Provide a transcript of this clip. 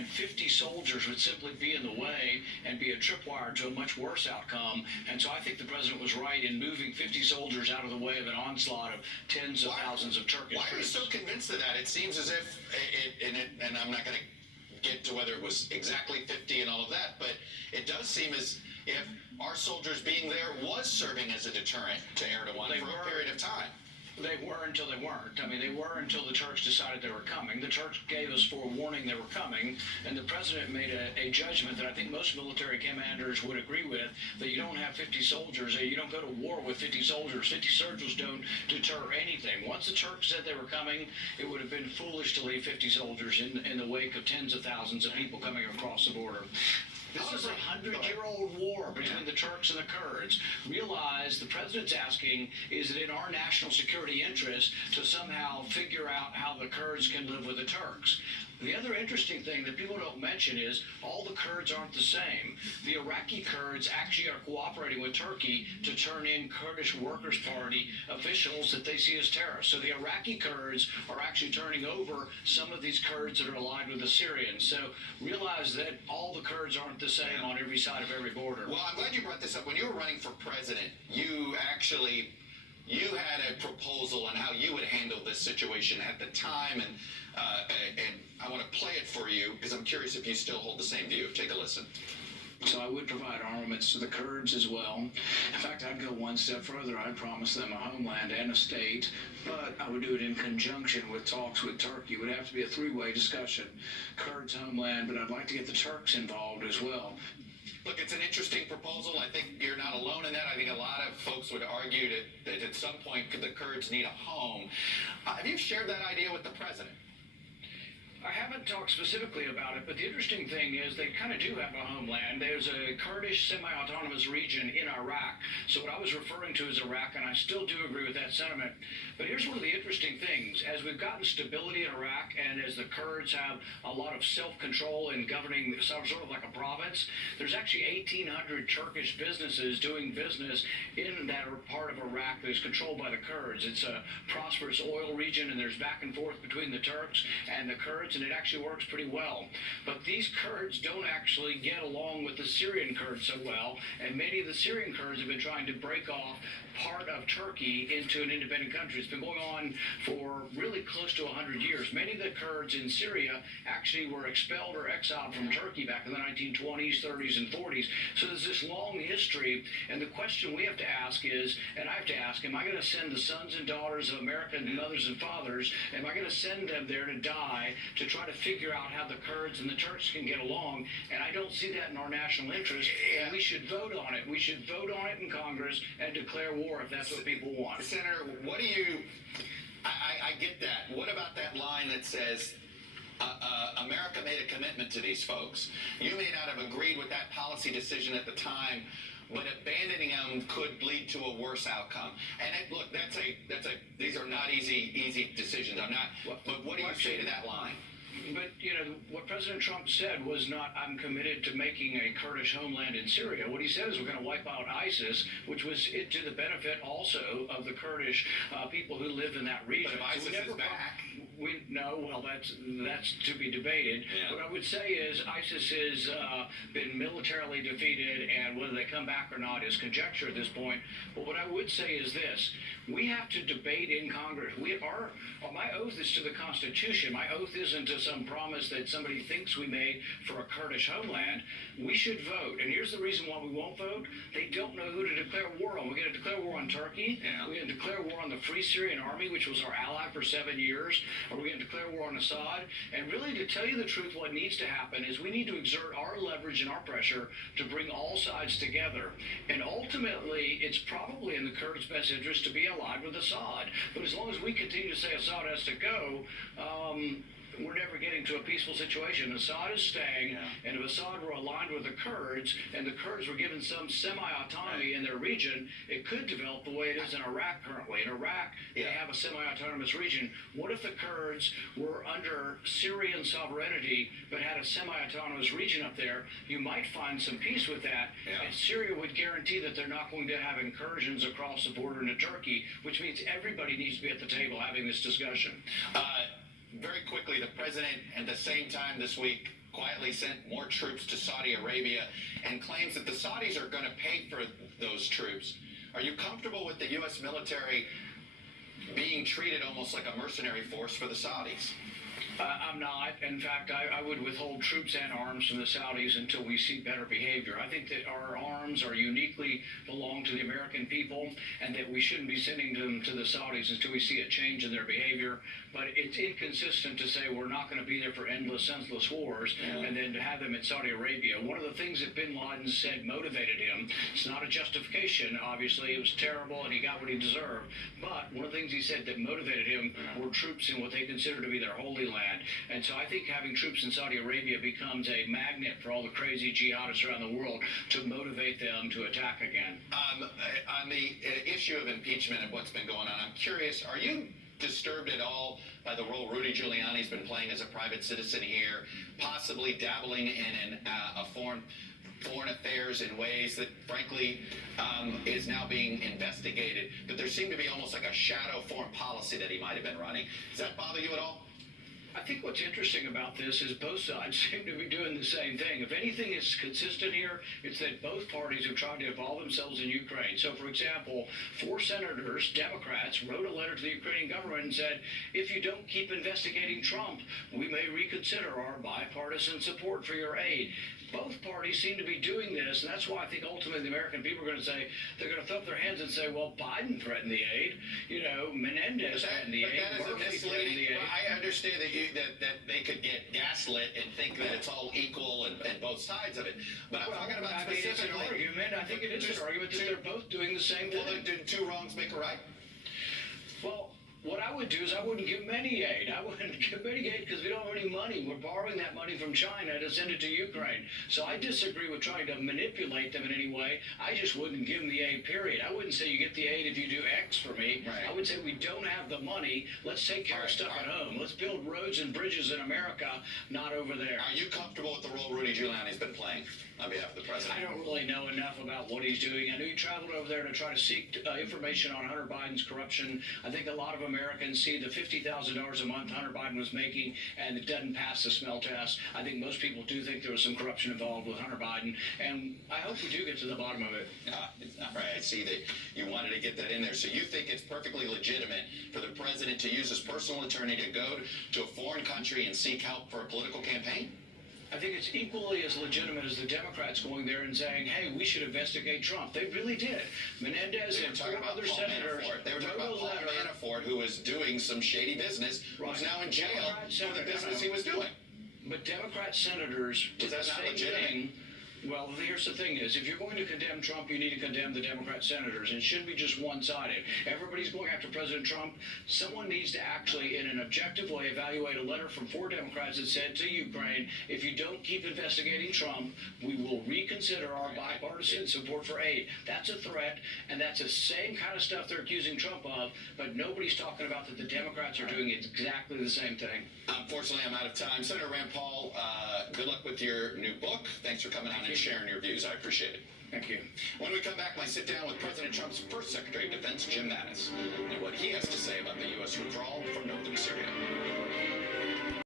and 50 soldiers would simply be in the way and be a tripwire to a much worse outcome. And so I think the president was right in moving 50 soldiers out of the way of an onslaught of tens of thousands of Turkish troops. Why are you so convinced of that? It seems as if, and I'm not going to get to whether it was exactly 50 and all of that, but it does seem as if our soldiers being there was serving as a deterrent to Erdogan for a period of time. They were until they weren't. I mean, they were until the Turks decided they were coming. The Turks gave us forewarning they were coming, and the president made a judgment that I think most military commanders would agree with, that you don't have 50 soldiers, or you don't go to war with 50 soldiers. 50 soldiers don't deter anything. Once the Turks said they were coming, it would have been foolish to leave 50 soldiers in the wake of tens of thousands of people coming across the border. This is a 100-year-old war between the Turks and the Kurds. Realize the president's asking, is it in our national security interest to somehow figure out how the Kurds can live with the Turks? The other interesting thing that people don't mention is all the Kurds aren't the same. The Iraqi Kurds actually are cooperating with Turkey to turn in Kurdish Workers' Party officials that they see as terrorists. So the Iraqi Kurds are actually turning over some of these Kurds that are allied with the Syrians. So realize that all the Kurds aren't the same on every side of every border. Well, I'm glad you brought this up. When you were running for president, you had a proposal on how you would handle this situation at the time, and I want to play it for you because I'm curious if you still hold the same view. Take a listen. So I would provide armaments to the Kurds as well. In fact, I'd go one step further. I'd promise them a homeland and a state, but I would do it in conjunction with talks with Turkey. It would have to be a three-way discussion. Kurds homeland, but I'd like to get the Turks involved as well. Look, it's an interesting proposal. I think you're not alone in that. I think a lot of folks would argue that at some point the Kurds need a home. Have you shared that idea with the president? I haven't talked specifically about it, but the interesting thing is they kind of do have a homeland. There's a Kurdish semi-autonomous region in Iraq. So what I was referring to is Iraq, and I still do agree with that sentiment. But here's one of the interesting things. As we've gotten stability in Iraq, and as the Kurds have a lot of self-control in governing sort of like a province, there's actually 1,800 Turkish businesses doing business in that part of Iraq that is controlled by the Kurds. It's a prosperous oil region, and there's back and forth between the Turks and the Kurds, and it actually works pretty well. But these Kurds don't actually get along with the Syrian Kurds so well, and many of the Syrian Kurds have been trying to break off part of Turkey into an independent country. It's been going on for really close to 100 years. Many of the Kurds in Syria actually were expelled or exiled from Turkey back in the 1920s, 30s, and 40s. So there's this long history, and the question we have to ask is, and I have to ask, am I going to send the sons and daughters of American mothers and fathers, am I going to send them there to die to try to figure out how the Kurds and the Turks can get along? And I don't see that in our national interest, and we should vote on it. We should vote on it in Congress and declare war if that's what people want. Senator, what do you... I get that. What about that line that says, America made a commitment to these folks? You may not have agreed with that policy decision at the time, but abandoning them could lead to a worse outcome. And look, these are not easy decisions. But what do you say to that line? But, you know, what President Trump said was not, I'm committed to making a Kurdish homeland in Syria. What he said is we're going to wipe out ISIS, which was to the benefit also of the Kurdish people who live in that region. But if ISIS is back... that's to be debated. Yeah. What I would say is ISIS has been militarily defeated, and whether they come back or not is conjecture at this point. But what I would say is this. We have to debate in Congress. My oath is to the Constitution. My oath isn't to some promise that somebody thinks we made for a Kurdish homeland. We should vote. And here's the reason why we won't vote. They don't know who to declare war on. We're going to declare war on Turkey. Yeah. We're going to declare war on the Free Syrian Army, which was our ally for 7 years. Or we're going to declare war on Assad. And really, to tell you the truth, what needs to happen is we need to exert our leverage and our pressure to bring all sides together. And ultimately, it's probably in the Kurds' best interest to be allied with Assad. But as long as we continue to say Assad has to go, we're never getting to a peaceful situation. Assad is staying, and if Assad were aligned with the Kurds, and the Kurds were given some semi-autonomy in their region, it could develop the way it is in Iraq currently. In Iraq, they have a semi-autonomous region. What if the Kurds were under Syrian sovereignty, but had a semi-autonomous region up there? You might find some peace with that, and Syria would guarantee that they're not going to have incursions across the border into Turkey, which means everybody needs to be at the table having this discussion. Very quickly, the president, at the same time this week, quietly sent more troops to Saudi Arabia and claims that the Saudis are going to pay for those troops. Are you comfortable with the U.S. military being treated almost like a mercenary force for the Saudis? I'm not. In fact, I would withhold troops and arms from the Saudis until we see better behavior. I think that our arms are uniquely belong to the American people and that we shouldn't be sending them to the Saudis until we see a change in their behavior. But it's inconsistent to say we're not going to be there for endless, senseless wars and then to have them in Saudi Arabia. One of the things that bin Laden said motivated him, it's not a justification, obviously, it was terrible and he got what he deserved. But one of the things he said that motivated him were troops in what they consider to be their holy land. And so I think having troops in Saudi Arabia becomes a magnet for all the crazy jihadists around the world to motivate them to attack again. On the issue of impeachment and what's been going on, I'm curious, are you disturbed at all by the role Rudy Giuliani's been playing as a private citizen here, possibly dabbling in foreign affairs in ways that, frankly, is now being investigated, but there seemed to be almost like a shadow foreign policy that he might have been running. Does that bother you at all? I think what's interesting about this is both sides seem to be doing the same thing. If anything is consistent here, it's that both parties have tried to involve themselves in Ukraine. So, for example, 4 senators, Democrats, wrote a letter to the Ukrainian government and said, if you don't keep investigating Trump, we may reconsider our bipartisan support for your aid. Both parties seem to be doing this, and that's why I think ultimately the American people are going to say, they're going to throw up their hands and say, well, Biden threatened the aid, Menendez threatened the aid, Murphy threatened the aid. I understand that they could get gaslit and think that it's all equal and both sides of it, but I'm talking about specifically. It's an argument. I think it is an argument that they're both doing the same thing. Well, then did 2 wrongs make a right? Well, what I would do is I wouldn't give them any aid. I wouldn't give them any aid because we don't have any money. We're borrowing that money from China to send it to Ukraine. So I disagree with trying to manipulate them in any way. I just wouldn't give them the aid, period. I wouldn't say you get the aid if you do X for me. Right. I would say we don't have the money. Let's take care of stuff at home. Let's build roads and bridges in America, not over there. Are you comfortable with the role Rudy Giuliani's been playing on behalf of the president? I don't really know enough about what he's doing. I know he traveled over there to try to seek information on Hunter Biden's corruption. I think a lot of Americans see the $50,000 a month Hunter Biden was making, and it doesn't pass the smell test. I think most people do think there was some corruption involved with Hunter Biden, and I hope we do get to the bottom of it. All right, I see that you wanted to get that in there. So you think it's perfectly legitimate for the president to use his personal attorney to go to a foreign country and seek help for a political campaign? I think it's equally as legitimate as the Democrats going there and saying, hey, we should investigate Trump. They really did. Menendez and 4 other senators. They were talking about Paul Manafort, who was doing some shady business, who's now in jail for the business he was doing. But Democrat senators did the same thing. Well, here's the thing is, if you're going to condemn Trump, you need to condemn the Democrat senators. And it shouldn't be just one-sided. Everybody's going after President Trump. Someone needs to actually, in an objective way, evaluate a letter from 4 Democrats that said to Ukraine, if you don't keep investigating Trump, we will reconsider our bipartisan support for aid. That's a threat, and that's the same kind of stuff they're accusing Trump of, but nobody's talking about that the Democrats are doing exactly the same thing. Unfortunately, I'm out of time. Senator Rand Paul, good luck with your new book. Thanks for coming on and sharing your views. I appreciate it. Thank you. When we come back, I sit down with President Trump's first Secretary of Defense, Jim Mattis, and what he has to say about the U.S. withdrawal from northern Syria.